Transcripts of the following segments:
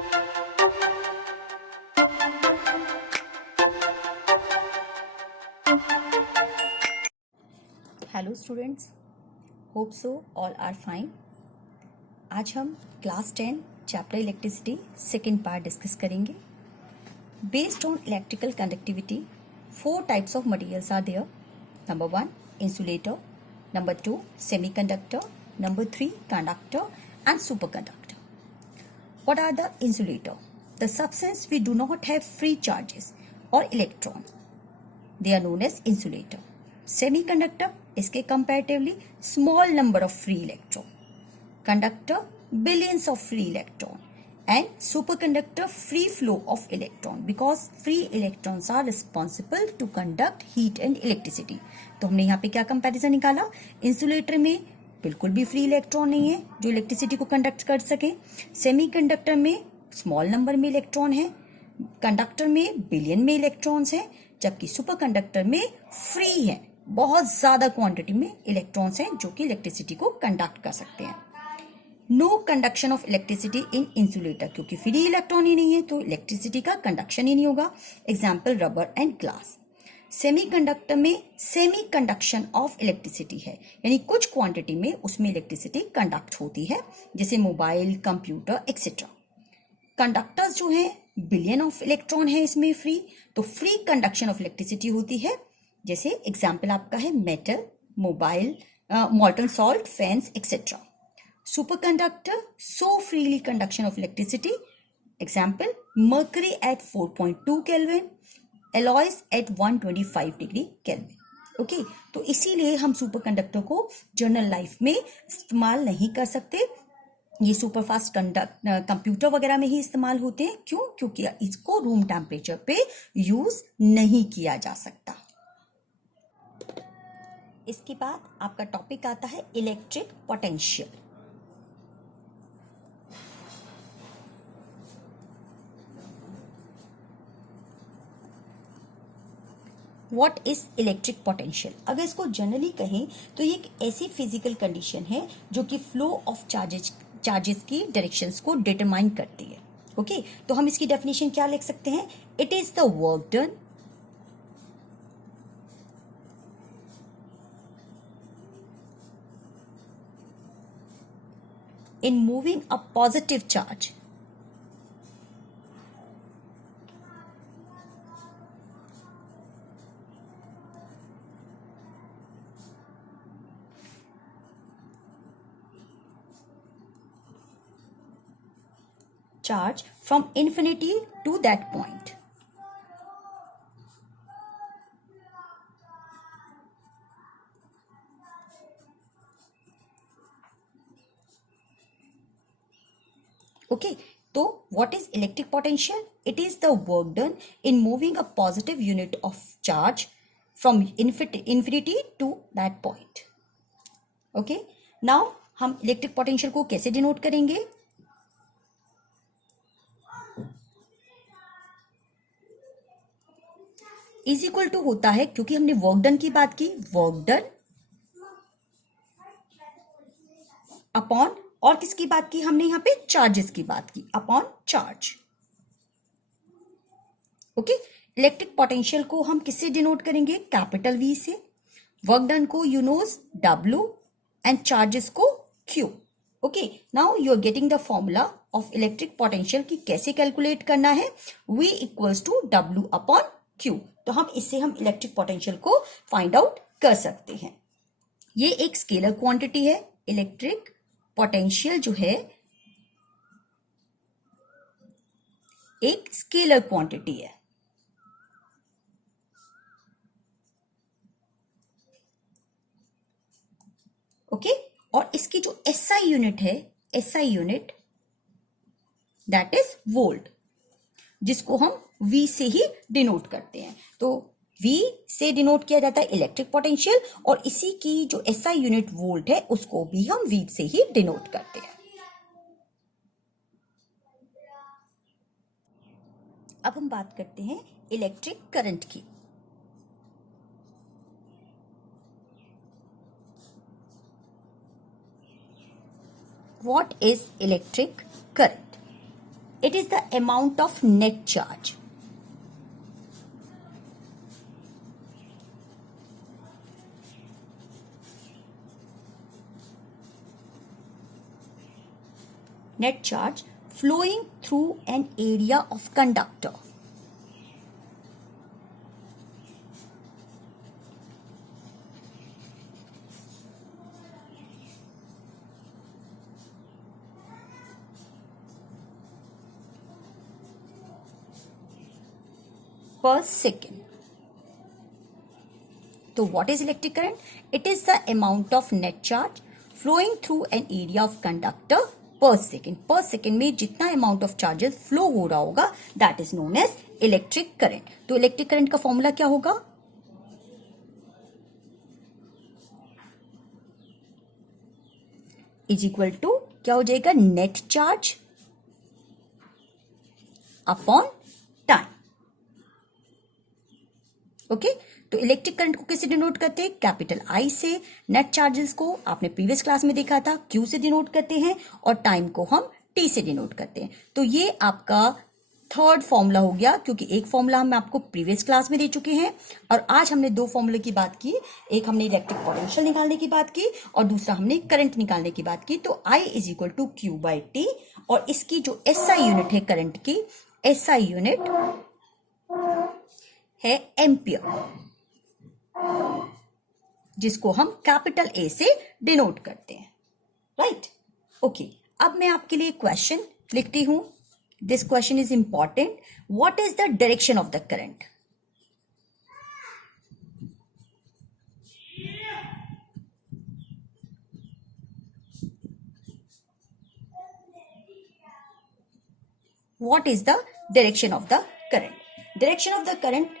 Hello students, hope so all are fine. आज हम class 10 chapter electricity second part discuss करेंगे। Based on electrical conductivity 4 types of materials are there. Number 1 insulator, number 2 semiconductor, number 3 conductor and superconductor. What are the insulator? The substance we do not have free charges or electron. They are known as insulator. Semiconductor, इसके comparatively small number of free electron. Conductor, billions of free electron. And superconductor, free flow of electron because free electrons are responsible to conduct heat and electricity. तो हमने यहाँ पे क्या comparison निकाला? Insulator में बिल्कुल भी फ्री इलेक्ट्रॉन नहीं है जो इलेक्ट्रिसिटी को कंडक्ट कर सके। सेमीकंडक्टर में स्मॉल नंबर में इलेक्ट्रॉन है, कंडक्टर में बिलियन में इलेक्ट्रॉन्स हैं, जबकि सुपरकंडक्टर में फ्री है, बहुत ज्यादा क्वांटिटी में इलेक्ट्रॉन्स हैं जो कि इलेक्ट्रिसिटी को कंडक्ट कर सकते हैं। No conduction of electricity in insulator, क्योंकि फ्री इलेक्ट्रॉन ही नहीं है तो इलेक्ट्रिसिटी का कंडक्शन ही नहीं होगा। Example rubber and glass. Semiconductor में सेमी कंडक्शन ऑफ इलेक्ट्रिसिटी है, यानी कुछ क्वांटिटी में उसमें इलेक्ट्रिसिटी कंडक्ट होती है, जैसे मोबाइल, कंप्यूटर एक्सेट्रा। कंडक्टर्स जो है बिलियन ऑफ इलेक्ट्रॉन है इसमें फ्री, तो फ्री कंडक्शन ऑफ इलेक्ट्रिसिटी होती है। जैसे एग्जाम्पल आपका है metal, mobile, molten salt, fans etcetera. Superconductor so freely conduction of electricity, example mercury at 4.2 kelvin, alloys at 125 degree kelvin. Okay, तो इसीलिए हम सुपरकंडक्टर को जनरल लाइफ में इस्तेमाल नहीं कर सकते। ये सुपरफास्ट कंप्यूटर वगैरह में ही इस्तेमाल होते हैं। क्यों? क्योंकि इसको रूम टेम्परेचर पे यूज नहीं किया जा सकता। इसके बाद आपका टॉपिक आता है electric potential. What is electric potential? अगर इसको जनरली कहें तो ये एक ऐसी फिजिकल कंडीशन है जो कि फ्लो ऑफ चार्जेस की डायरेक्शंस को डिटरमाइन करती है। ओके, तो हम इसकी डेफिनेशन क्या लिख सकते हैं? It is the work done in moving a positive charge from infinity to that point. Okay, so what is electric potential? It is the work done in moving a positive unit of charge from infinity to that point. Okay, now हम इलेक्ट्रिक potential को कैसे denote करेंगे? Is equal to होता है, क्योंकि हमने work done की बात की, वर्क डन अपॉन, और किसकी बात की हमने यहाँ पे? चार्जेस की बात की, upon charge. Okay, electric potential को हम किससे डिनोट करेंगे? कैपिटल वी से। वर्क डन को you knows W and charges को Q। Okay, now you are getting the formula of electric potential की कैसे कैलकुलेट करना है। V equals to W upon Q। तो हम इससे हम इलेक्ट्रिक पोटेंशियल को फाइंड आउट कर सकते हैं। ये एक स्केलर क्वांटिटी है। इलेक्ट्रिक पोटेंशियल जो है एक स्केलर क्वांटिटी है। ओके, और इसकी जो SI यूनिट है, SI unit that is volt, जिसको हम V से ही डिनोट करते हैं। तो V से डिनोट किया जाता है इलेक्ट्रिक पोटेंशियल, और इसी की जो SI यूनिट वोल्ट है उसको भी हम V से ही डिनोट करते हैं। अब हम बात करते हैं इलेक्ट्रिक करंट की। What is electric current? It is the amount of net charge. Net charge flowing through an area of conductor. Per second. So what is electric current? It is the amount of net charge flowing through an area of conductor per second. Per second में जितना amount of charges flow हो रहा होगा that is known as electric current. तो electric current का formula क्या होगा? Is equal to क्या हो जाएगा? Net charge upon time. Okay, तो इलेक्ट्रिक करंट को किससे डिनोट करते हैं? कैपिटल आई से. नेट चार्जेस को आपने प्रीवियस क्लास में देखा था क्यू से डिनोट करते हैं और टाइम को हम टी से डिनोट करते हैं. तो ये आपका थर्ड फॉर्मूला हो गया, क्योंकि एक फॉर्मूला हम आपको प्रीवियस क्लास में दे चुके हैं और आज हमने दो फॉर्मूले की बात की. एक हमने इलेक्ट्रिक पोटेंशियल निकालने की बात की और दूसरा हमने करंट निकालने की बात की. तो I is equal to Q by T और इसकी जो एसआई यूनिट है करंट की, एसआई यूनिट है एम्पियर, जिसको हम कैपिटल ए से डिनोट करते हैं. राइट. ओके, अब मैं आपके लिए क्वेश्चन लिखती हूं. This question is important. What is the direction of the current? What is the direction of the current? Direction of the current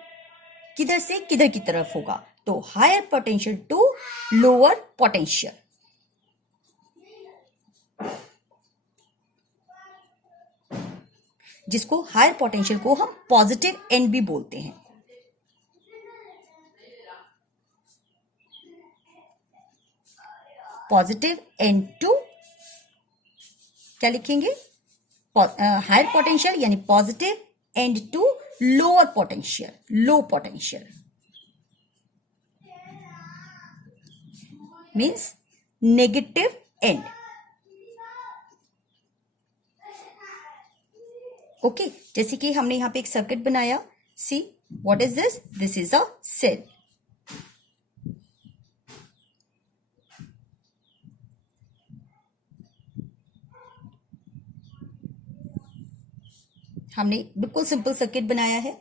किधर से किधर की तरफ होगा? तो higher potential to lower potential. जिसको हायर पोटेंशियल को हम पॉजिटिव एंड भी बोलते हैं. पॉजिटिव एंड टू क्या लिखेंगे? हायर पोटेंशियल यानी positive end to lower potential, low potential means negative end. Okay, जैसे कि हमने यहां पे एक सर्किट बनाया. See what is this? This is a cell. हमने बिल्कुल सिंपल सर्किट बनाया है.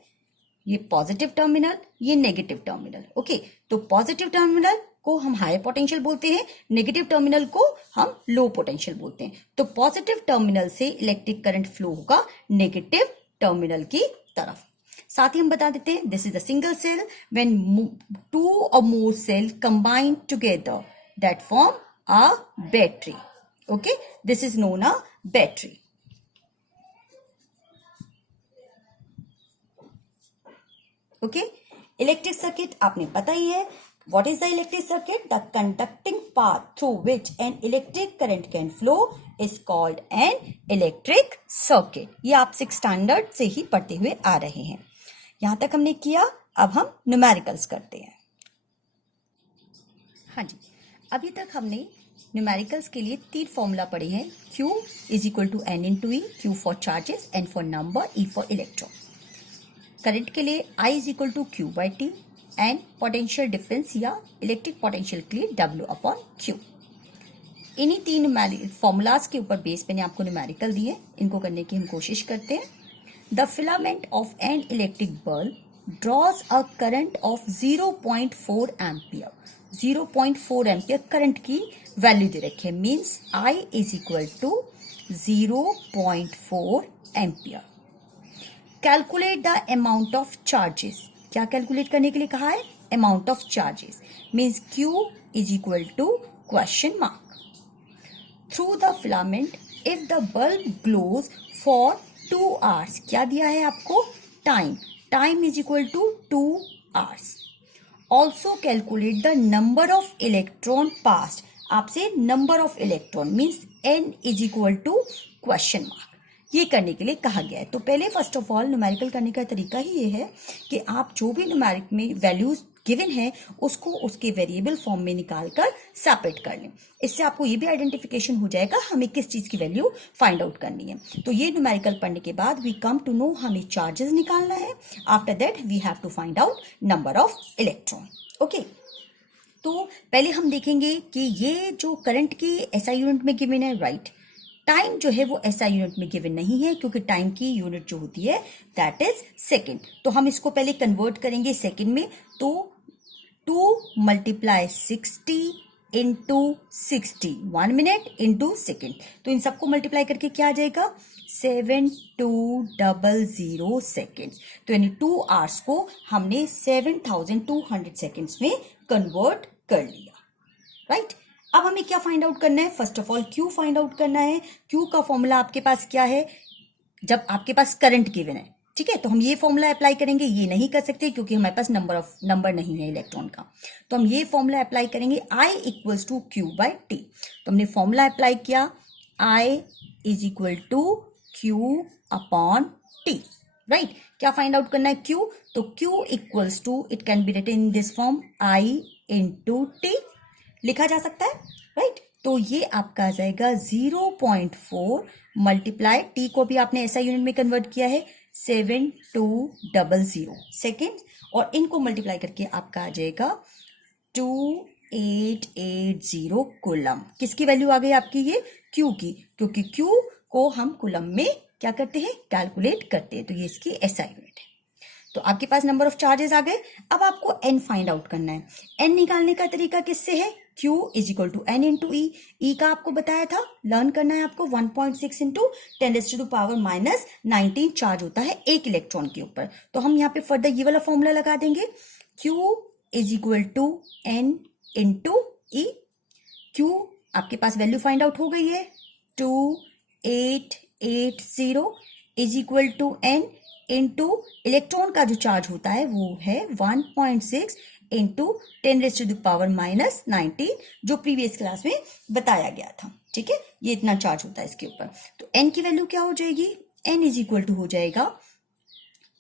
ये पॉजिटिव टर्मिनल, ये नेगेटिव टर्मिनल. ओके, तो पॉजिटिव टर्मिनल को हम हायर पोटेंशियल बोलते हैं, नेगेटिव टर्मिनल को हम लो पोटेंशियल बोलते हैं. तो पॉजिटिव टर्मिनल से इलेक्ट्रिक करंट फ्लो होगा नेगेटिव टर्मिनल की तरफ. साथ ही हम बता देते हैं this is a single cell. When two or more cell combine together that form a battery. Okay, this is known a battery. Okay, electric circuit आपने पता ही है. What is the electric circuit? The conducting path through which an electric current can flow is called an electric circuit. ये आप 6th standard से ही पढ़ते हुए आ रहे हैं. यहां तक हमने किया. अब हम न्यूमेरिकल्स करते हैं. हाँ जी, अभी तक हमने न्यूमेरिकल्स के लिए 3 फॉर्मूला पढ़े हैं. Q is equal to N into E. Q for charges, N for number, E for electron. Current के लिए I is equal to Q by T and potential difference या इलेक्ट्रिक पोटेंशियल के लिए W upon Q. इन्हीं 3 formulas के ऊपर base मैंने आपको न्यूमेरिकल दिए. इनको करने की हम कोशिश करते हैं. The filament of an electric bulb draws a current of 0.4 ampere. 0.4 ampere current की वैल्यू दे रखी है. Means I is equal to 0.4 ampere. Calculate the amount of charges. क्या कैलकुलेट करने के लिए कहा है? Amount of charges. Means Q is equal to question mark. Through the filament if the bulb glows for 2 hours. क्या दिया है आपको? Time. Time is equal to 2 hours. Also calculate the number of electron passed. आपसे number of electron means N is equal to question mark. ये करने के लिए कहा गया है। तो पहले फर्स्ट ऑफ ऑल न्यूमेरिकल करने का तरीका ही ये है कि आप जो भी न्यूमेरिक में वैल्यूज गिवन है उसको उसके वेरिएबल फॉर्म में निकालकर सेपरेट कर लें। इससे आपको ये भी आइडेंटिफिकेशन हो जाएगा हमें किस चीज की वैल्यू फाइंड आउट करनी है। तो ये न्यूमेरिकल पढ़ने के बाद वी कम टू नो हमें चार्जेस निकालना है। After that we have to find out number of electron. Okay, तो पहले हम देखेंगे कि ये जो करंट की एसआई यूनिट में गिवन है, राइट। टाइम जो है वो एसआई यूनिट में गिवन नहीं है क्योंकि टाइम की यूनिट जो होती है दैट इज सेकेंड। तो हम इसको पहले कन्वर्ट करेंगे सेकेंड में। तो 2 × 60 × 60 1 मिनट इंटू सेकेंड। तो इन सबको मल्टीप्लाई करके क्या आ जाएगा 7200 सेकेंड। तो यानी 2 आवर्स को हमने 7200 सेकेंड्स में कन्वर्ट कर लिया, राइट। अब हमें क्या फाइंड आउट करना है, first of all Q find out करना है। क्यू का फॉर्मूला आपके पास क्या है, जब आपके पास करंट गिवन है, ठीक है, तो हम ये फॉर्मूला अप्लाई करेंगे। ये नहीं कर सकते क्योंकि हमारे पास नंबर नहीं है इलेक्ट्रॉन का। तो हम ये फॉर्मूला अप्लाई करेंगे I = Q/T। तो हमने फॉर्मूला अप्लाई किया I = Q/T, राइट। क्या फाइंड आउट करना है Q, तो Q = it can be written in this form I × T लिखा जा सकता है, राइट। तो ये आपका आ जाएगा 0.4 मल्टीप्लाई टी को भी आपने ऐसा यूनिट में कन्वर्ट किया है 7200 सेकेंड, और इनको मल्टीप्लाई करके आपका आ जाएगा 2880 कूलम। किसकी वैल्यू आ गई आपकी, ये क्यू की, क्योंकि क्यू को हम कूलम में क्या करते हैं, कैलकुलेट करते हैं। तो ये इसकी एसआई यूनिट है। तो आपके पास नंबर ऑफ चार्जेस आ गए। अब आपको एन फाइंड आउट करना है। एन निकालने का तरीका किससे है, Q = N × E। E का आपको बताया था, लर्न करना है आपको। 1.6 × 10⁻⁻19 चार्ज होता है एक इलेक्ट्रॉन के ऊपर। तो हम यहाँ पे फर्दर ये वाला फॉर्मूला लगा देंगे, Q = N × E। Q आपके पास वैल्यू फाइंड आउट हो गई है 2880 = N × इलेक्ट्रॉन का जो चार्ज होता है वो है 1.6 × 10⁻⁻19 जो प्रीवियस क्लास में बताया गया था, ठीक है। ये इतना चार्ज होता है इसके ऊपर। तो n की वैल्यू क्या हो जाएगी, n = हो जाएगा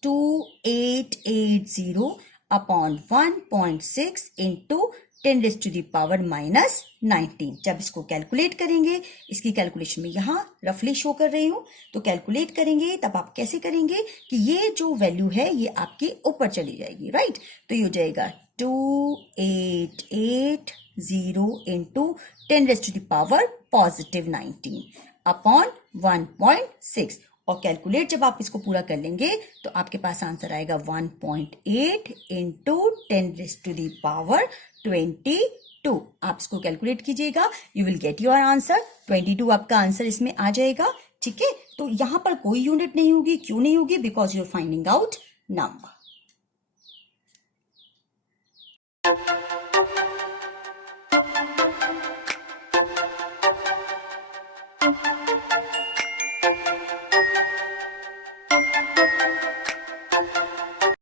2880 अपॉन 1.6 × 10⁻⁻19। जब इसको कैलकुलेट करेंगे, इसकी कैलकुलेशन में यहाँ रफली शो कर रही हूं, तो कैलकुलेट करेंगे तब आप कैसे करेंगे कि ये जो वैल्यू है ये आपके ऊपर चली जाएगी, राइट। तो ये हो जाएगा 2880 × 10⁻⁻19 अपॉन 1.6। और कैलकुलेट जब आप इसको पूरा कर लेंगे तो आपके पास आंसर आएगा 1.8 × 10⁻22। आप इसको कैलकुलेट कीजिएगा, you will get your answer. 22 आपका आंसर इसमें आ जाएगा, ठीक है। तो यहां पर कोई यूनिट नहीं होगी, क्यों नहीं होगी, because you are finding out number.